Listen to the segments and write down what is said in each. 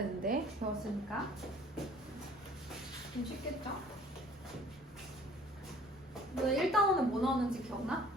했는데 배웠으니까 좀 쉽겠죠? 너 1단원은 뭐 나오는지 기억나?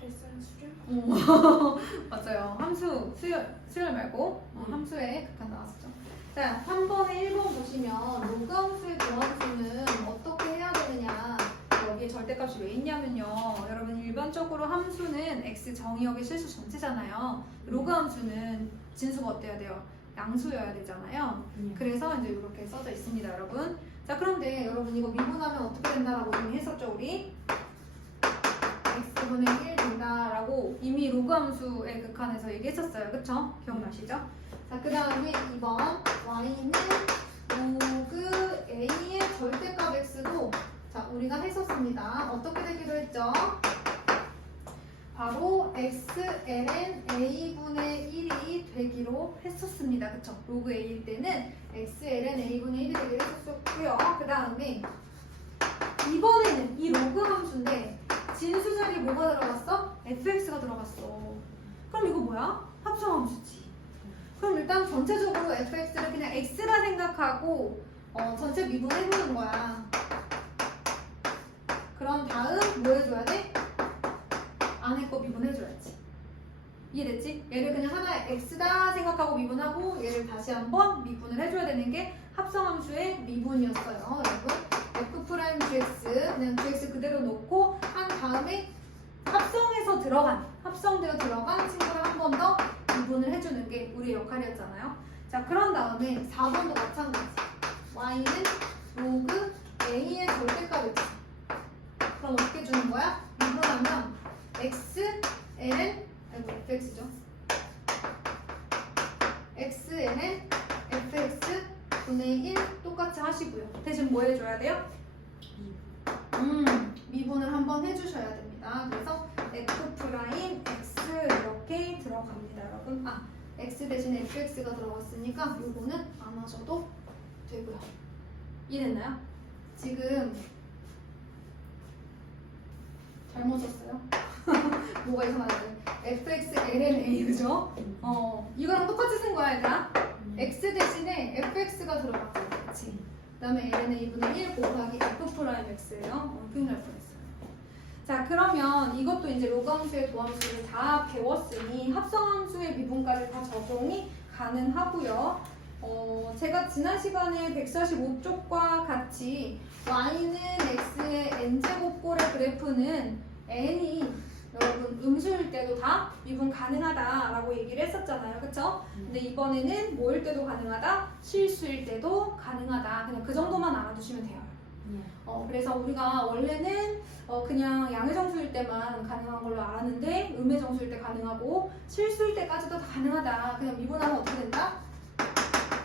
발산 수렴? 어. 맞아요. 함수 수열, 수열 말고 어, 함수에 극한 나왔었죠. 자, 3번에 1번 보시면 로그 함수의 도함수는 어떻게 해야 되느냐 여기에 절대값이 왜 있냐면요. 여러분 일반적으로 함수는 x 정의역의 실수 전체잖아요. 로그 함수는 진수가 어때야 돼요? 양수여야 되잖아요. 그래서 이제 이렇게 써져 있습니다, 여러분. 자, 그런데 여러분 이거 미분하면 어떻게 된다라고 이미 했었죠, 우리? x분의 1 된다라고 이미 로그 함수의 극한에서 얘기했었어요. 그쵸? 기억나시죠? 자, 그 다음에 2번 y는 로그 a의 절대값 x도 자, 우리가 했었습니다. 어떻게 되기로 했죠? Xln a분의 1이 되기로 했었습니다. 그쵸? 로그 a일 때는 xln a분의 1이 되기로 했었고요. 그 다음에 이번에는 이 로그 함수인데 진수 자리에 뭐가 들어갔어? fx가 들어갔어. 그럼 이거 뭐야? 합성 함수지. 그럼 일단 전체적으로 fx를 그냥 x라 생각하고 어, 전체 미분 해보는 거야. 그런 다음 미분해줘야지. 이해됐지? 얘를 그냥 하나의 x다 생각하고 미분하고 얘를 다시 한번 미분을 해줘야 되는 게 합성함수의 미분이었어요. 여러분 f 프라임 gx 그냥 gx 그대로 놓고 한 다음에 합성해서 들어간 합성되어 들어간 친구를 한 번 더 미분을 해주는 게 우리의 역할이었잖아요. 자 그런 다음에 4번도 마찬가지. y는 로그 a의 절대값이지. 그럼 어떻게 주는 거야? 미분하면 x ln 아이고 fx죠. x ln fx 분의 1 똑같이 하시고요. 대신 뭐 해줘야 돼요? 음, 미분을 한번 해주셔야 됩니다. 그래서 f 프라임 x 이렇게 들어갑니다, 여러분. 아, x 대신에 fx가 들어갔으니까 요거는 안 하셔도 되고요. 이해됐나요? 지금 잘못 썼어요. 뭐가 이상하지? Fx ln a 그죠? 어, 이거랑 똑같이 쓴 거야, 얘들아. x 대신에 fx가 들어갔죠. 그치? 그 다음에 ln a분의 1 곱하기 f 프라임 x예요. 어, 날 뻔했어요. 자, 그러면 이것도 이제 로그함수의 도함수를 다 배웠으니 합성함수의 미분까지 다 적용이 가능하고요. 어, 제가 지난 시간에 145쪽과 같이 y는 x의 n제곱꼴의 그래프는 n이 여러분 음수일 때도 다 미분 가능하다라고 얘기를 했었잖아요. 그쵸? 근데 이번에는 뭐일 때도 가능하다? 실수일 때도 가능하다. 그냥 그 정도만 알아두시면 돼요. 어, 그래서 우리가 원래는 어, 그냥 양의 정수일 때만 가능한 걸로 알았는데 음의 정수일 때 가능하고 실수일 때까지도 다 가능하다. 그냥 미분하면 어떻게 된다?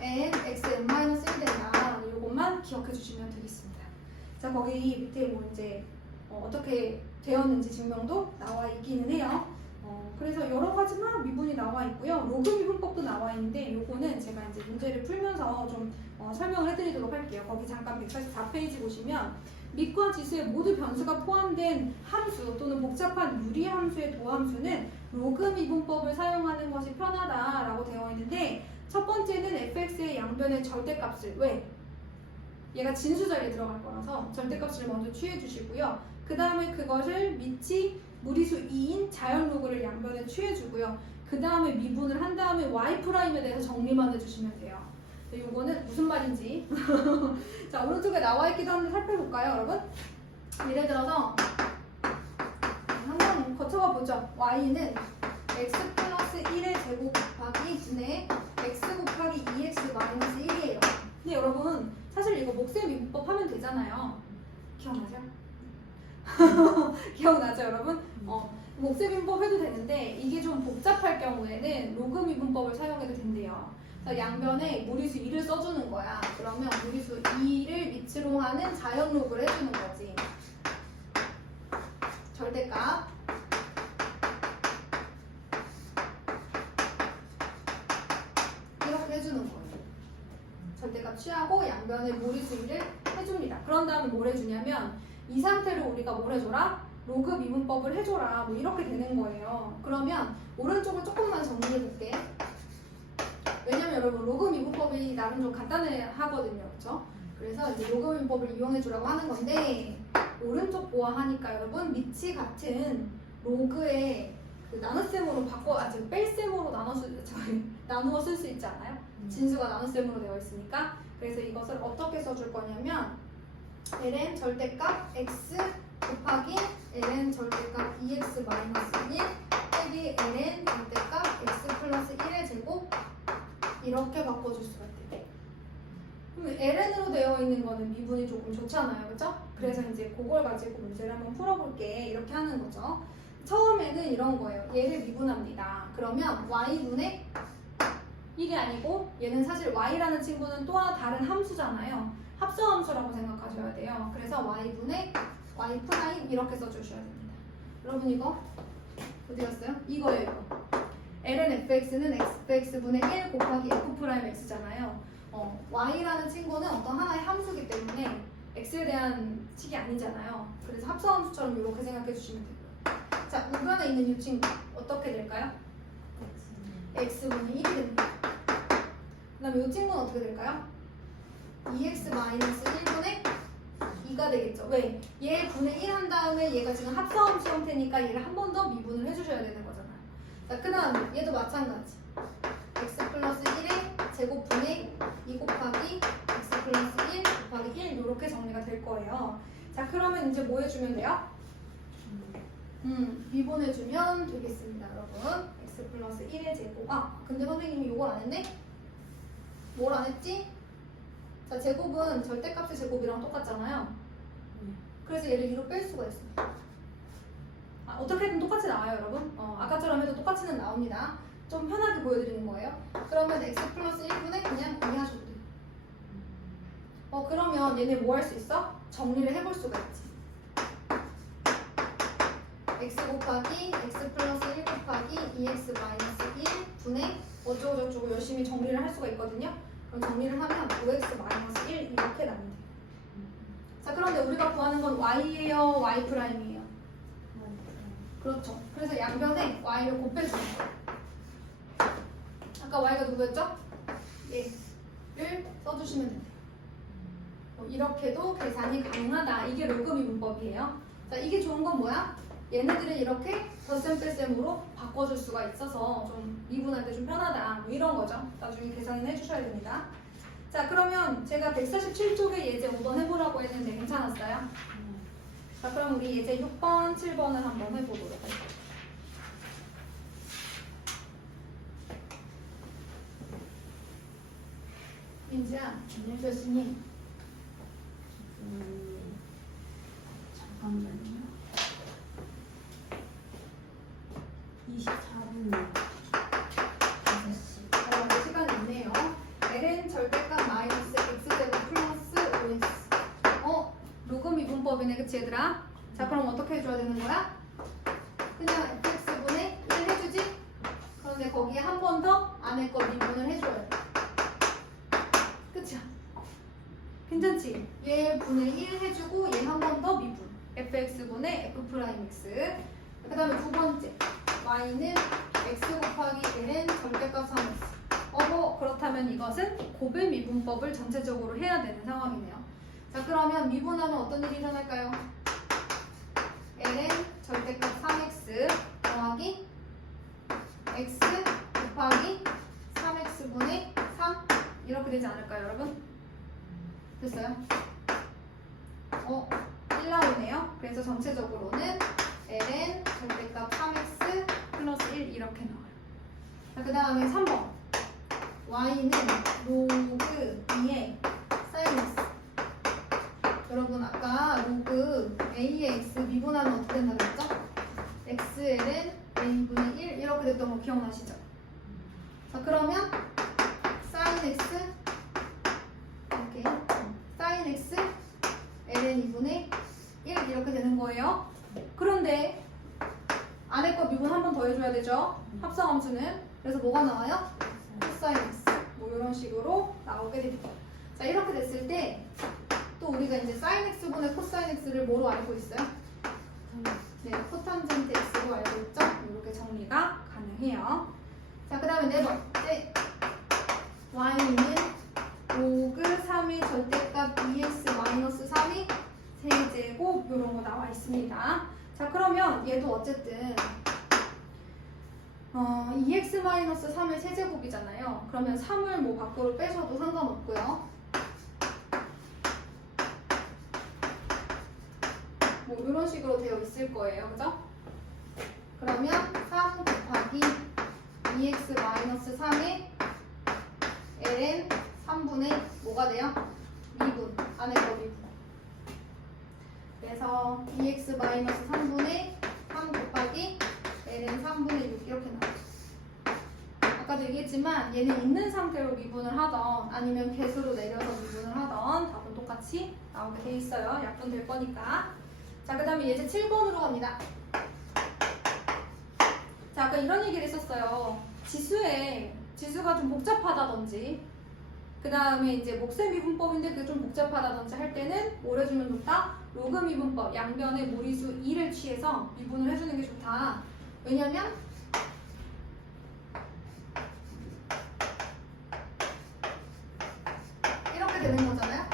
n x n-1 된다. 이것만 기억해 주시면 되겠습니다. 자 거기 밑에 뭐 이제 어, 어떻게 되었는지 증명도 나와 있기는 해요. 어, 그래서 여러 가지 막 미분이 나와 있고요. 로그 미분법도 나와 있는데 요거는 제가 이제 문제를 풀면서 좀 어, 설명을 해드리도록 할게요. 거기 잠깐 144페이지 보시면 밑과 지수에 모두 변수가 포함된 함수 또는 복잡한 유리 함수의 도함수는 로그 미분법을 사용하는 것이 편하다라고 되어 있는데 첫 번째는 fx의 양변의 절대값을 왜? 얘가 진수 자리에 들어갈 거라서 절대값을 먼저 취해 주시고요. 그 다음에 그것을 밑이 무리수 2인 자연 로그를 양변에 취해 주고요. 그 다음에 미분을 한 다음에 y 프라임에 대해서 정리만 해주시면 돼요. 근데 요거는 무슨 말인지 자 오른쪽에 나와 있기도 한데 살펴볼까요, 여러분? 예를 들어서 한번 거쳐가 보죠. y는 x 플러스 1의 제곱 곱하기 분의 x 곱하기 2x 마이너스 1이에요. 근데 여러분 사실 이거 목셈 미분법 하면 되잖아요. 기억나죠? 기억나죠, 여러분? 어, 목셈 미분법 해도 되는데 이게 좀 복잡할 경우에는 로그 미분법을 사용해도 된대요. 그래서 양변에 무리수 2를 써주는 거야. 그러면 무리수 2를 밑으로 하는 자연 로그를 해주는 거지. 절대값. 이렇게 해주는 거예요. 절대값 취하고 양변에 무리수 2를 해줍니다. 그런 다음에 뭘 해주냐면 이 상태로 우리가 뭘 해줘라? 로그 미분법을 해줘라. 뭐 이렇게 되는 거예요. 그러면 오른쪽을 조금만 정리해 볼게. 왜냐면 여러분 로그 미분법이 나름 좀 간단해 하거든요, 그렇죠? 그래서 이제 로그 미분법을 이용해 주라고 하는 건데 오른쪽 보아하니까 여러분 밑이 같은 로그의 그 나눗셈으로 바꿔 아 지금 뺄셈으로 나눠 쓸 저희 나누어 쓸 수 있지 않아요? 진수가 나눗셈으로 되어 있으니까 그래서 이것을 어떻게 써줄 거냐면 ln 절대값 x 곱하기 ln 절대값 2x 마이너스 1 빼기 ln 절대값 x 플러스 1의 제곱 이렇게 바꿔줄 수가 있대요. 그럼 ln으로 되어 있는 거는 미분이 조금 좋잖아요, 그렇죠? 그래서 이제 그걸 가지고 문제를 한번 풀어볼게 이렇게 하는 거죠. 처음에는 이런 거예요. 얘를 미분합니다. 그러면 y분의 1이 아니고 얘는 사실 y라는 친구는 또 다른 함수잖아요. 합성함수라고 생각하셔야 돼요. 그래서 y분의 y 프라임 이렇게 써주셔야 됩니다. 여러분 이거 어디 갔어요? 이거예요. 이거. ln fx는 x분의 1 곱하기 f 프라임 x잖아요. 어, y라는 친구는 어떤 하나의 함수기 때문에 x에 대한 식이 아니잖아요. 그래서 합성함수처럼 이렇게 생각해 주시면 되고요. 자, 우변에 있는 이 친구 어떻게 될까요? x분의 1이 됩니다. 그 다음에 이 친구는 어떻게 될까요? 2x 마이너스 1분의 2가 되겠죠. 왜? 얘 분의 1 한 다음에 얘가 지금 합성함수 형태니까 얘를 한 번 더 미분을 해주셔야 되는 거잖아요. 자, 그 다음 얘도 마찬가지. x 플러스 1의 제곱 분의 2 곱하기 x 플러스 1 곱하기 1 이렇게 정리가 될 거예요. 자, 그러면 이제 뭐 해주면 돼요? 음, 미분해주면 되겠습니다, 여러분. x 플러스 1의 제곱. 아, 근데 선생님이 이걸 안 했네? 뭘 안 했지? 자, 제곱은 절대값의 제곱이랑 똑같잖아요. 그래서 얘를 위로 뺄 수가 있어요. 아, 어떻게든 똑같이 나와요, 여러분. 어, 아까처럼 해도 똑같이는 나옵니다. 좀 편하게 보여드리는 거예요. 그러면 x 플러스 1분의 그냥 공개하셔도 돼요. 어, 그러면 얘네 뭐 할 수 있어? 정리를 해볼 수가 있지. x 곱하기 x 플러스 1 곱하기 2x 마이너스 1 분의 어쩌고저쩌고 열심히 정리를 할 수가 있거든요. 그럼 정리를 하면 5x 마이너스 1 이렇게 납니다. 자 그런데 우리가 구하는 건 y예요, y 프라임이에요. 그렇죠. 그래서 양변에 y를 거예요. 아까 y가 누구였죠? 얘를 써주시면 돼요. 뭐 이렇게도 계산이 가능하다. 이게 로그미 문법이에요. 자 이게 좋은 건 뭐야? 얘네들을 이렇게 덧셈 뺄셈으로 바꿔줄 수가 있어서 좀 미분할 때 좀 편하다. 뭐 이런 거죠. 나중에 계산을 해주셔야 됩니다. 자 그러면 제가 147쪽에 예제 5번 해보라고 했는데 괜찮았어요? 자 그럼 우리 예제 6번, 7번을 한번 해보도록 할게요 민지야, 교수님 잠깐만요. 24분 5시. 어, 이제 시간 있네요. ln 절대값 마이너스 x제곱 플러스 5x. 어? 로그 미분법이네, 그치 얘들아? 자, 그럼 어떻게 해줘야 되는 거야? 그냥 fx분의 1 해주지? 그런데 거기에 한 번 더 안에 거 미분을 해줘야 돼. 그치? 괜찮지? 얘 분의 1 해주고 얘 한 번 더 미분. fx분의 f 프라임 x. 그 다음에 두 번째. y는 x 곱하기 ln 절대값 3x. 어뭐 그렇다면 이것은 고배 미분법을 전체적으로 해야 되는 상황이네요. 자 그러면 미분하면 어떤 일이 일어날까요? ln 절대값 3x 더하기 x 곱하기 3x분의 3 이렇게 되지 않을까요 여러분? 됐어요? 어? 1 나오네요. 그래서 전체적으로는 ln 절대값 3x 플러스 1 이렇게 나와요. 자, 그 다음에 3번. y는 로그 2의 사인 x. 여러분 아까 로그 a의 x 미분하면 어떻게 된다고 했죠? xln a분의 1 이렇게 됐던 거 기억나시죠? 자 그러면 사인 x 이렇게 사인 x ln 2분의 1 이렇게 되는 거예요. 그런데 안에 거 미분 한 번 더 해줘야 되죠. 합성함수는. 그래서 뭐가 나와요? 코사인 x. 뭐 이런 식으로 나오게 됩니다. 자, 이렇게 됐을 때 또 우리가 이제 사인 x분의 코사인 x를 뭐로 알고 있어요? 네, 코탄젠트 x로 알고 있죠? 이렇게 정리가 가능해요. 자, 그 다음에 네 번째. y는 로그 3의 절대값 2x 마이너스 3의 세제곱 이런 거 나와 있습니다. 자 그러면 얘도 어쨌든 어, 2x 마이너스 3의 세제곱이잖아요. 그러면 3을 뭐 밖으로 빼셔도 상관없고요. 뭐 이런 식으로 되어 있을 거예요. 그죠? 그러면 3 곱하기 2x 마이너스 3의 ln 3분의 뭐가 돼요? 2분 안에 거 2분 그래서 2x 마이너스 3분의 3 곱하기 ln 3분의 6 이렇게 나와요 아까도 얘기했지만 얘는 있는 상태로 미분을 하던 아니면 개수로 내려서 미분을 하던 답은 똑같이 나오게 돼 있어요 약분 될 거니까 자 그 다음에 예제 7번으로 갑니다. 자 아까 이런 얘기를 했었어요. 지수에 지수가 좀 복잡하다든지 그 다음에 이제 목셈 미분법인데 그게 좀 복잡하다든지 할 때는 뭘 해주면 좋다? 로그 미분법 양변의 무리수 2를 취해서 미분을 해주는 게 좋다. 왜냐면 이렇게 되는 거잖아요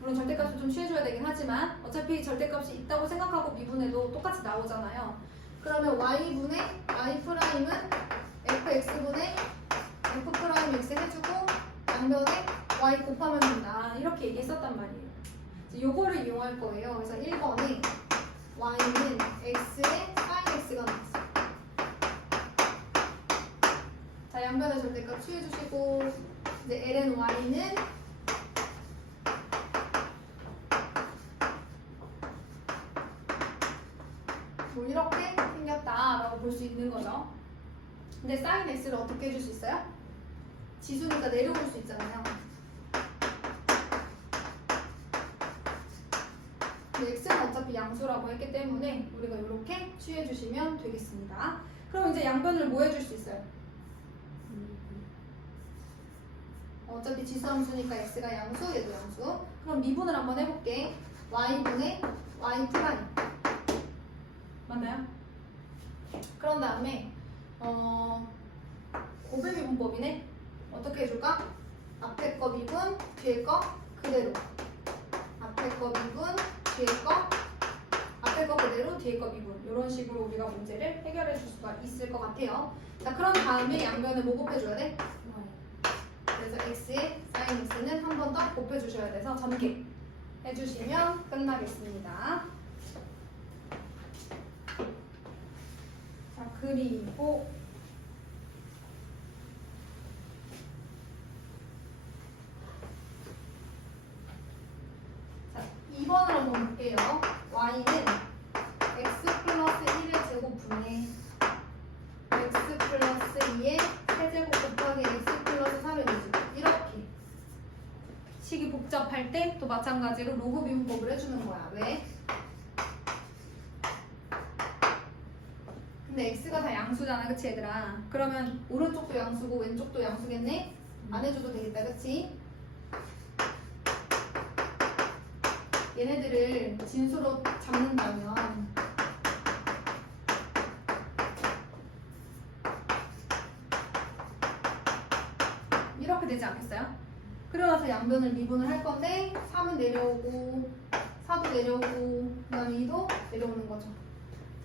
물론 절대값을 좀 취해줘야 되긴 하지만 어차피 절대값이 있다고 생각하고 미분해도 똑같이 나오잖아요. 그러면 y분의 y 프라임은 fx분의 f 프라임 x 해주고 양변에 y 곱하면 된다. 이렇게 얘기했었단 말이에요. 요거를 이용할 거예요. 그래서 1번에 y는 x에 sin x가 나왔어요. 자 양변의 절대값 취해주시고 이제 ln y는 뭐 이렇게 생겼다라고 볼 수 있는 거죠. 근데 sin x를 어떻게 해줄 수 있어요? 지수니까 내려올 수 있잖아요. 근데 x는 어차피 양수라고 했기 때문에 우리가 이렇게 취해 주시면 되겠습니다. 그럼 이제 양변을 뭐 해줄 수 있어요? 어차피 지수함수니까 x가 양수, 얘도 양수. 그럼 미분을 한번 해볼게. y분의 y 프라임. 맞나요? 그런 다음에 어 고배 미분법이네. 어떻게 해줄까? 앞에 거 미분, 뒤에 거 그대로. 앞에 거 미분, 뒤에 거 앞에 거 그대로, 뒤에 거 미분. 이런 식으로 우리가 문제를 해결해 줄 수가 있을 것 같아요. 자, 그런 다음에 양변을 뭐 곱해줘야 돼? 그래서 x의 sin x는 한 번 더 곱해주셔야 돼서 전개 해주시면 끝나겠습니다. 자, 그리고 자, 2번을 한번 볼게요. y는 x 플러스 1의 제곱분의 x 플러스 2의 세제곱 곱하기 x 플러스 3의 제곱 이렇게 식이 복잡할 때 또 마찬가지로 로그 비문법을 해주는 거야. 왜? 근데 x가 다 양수잖아, 그치 얘들아? 그러면 오른쪽도 양수고 왼쪽도 양수겠네? 안 해줘도 되겠다, 그치? 얘네들을 진수로 잡는다면 이렇게 되지 않겠어요? 그러나서 양변을 미분을 할 건데 3은 내려오고 4도 내려오고 그 다음에 2도 내려오는 거죠.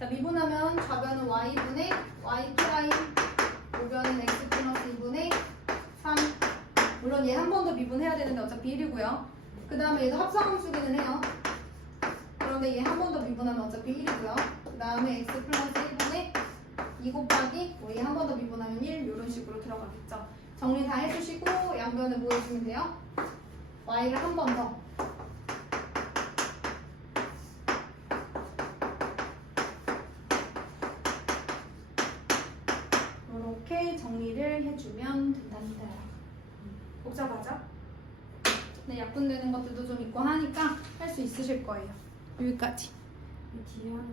자 미분하면 좌변은 y분의 y 프라임 우변은 x 플러스 2분의 3 물론 얘 한 번 더 미분해야 되는데 어차피 1이고요. 그 다음에 얘도 합성함수기는 해요. 그런데 얘 한 번 더 미분하면 어차피 1이고요. 그 다음에 x 플러스 1분의 2 곱하기 뭐 얘한 번 더 미분하면 1 이런 식으로 들어가겠죠. 정리 다 해주시고 양변을 뭐 해주면 돼요? y를 한 번 더. 이렇게 정리를 된답니다. 복잡하죠? 네, 약분되는 것들도 좀 있고 하니까 할 수 있으실 거예요. 여기까지. 뒤에 하는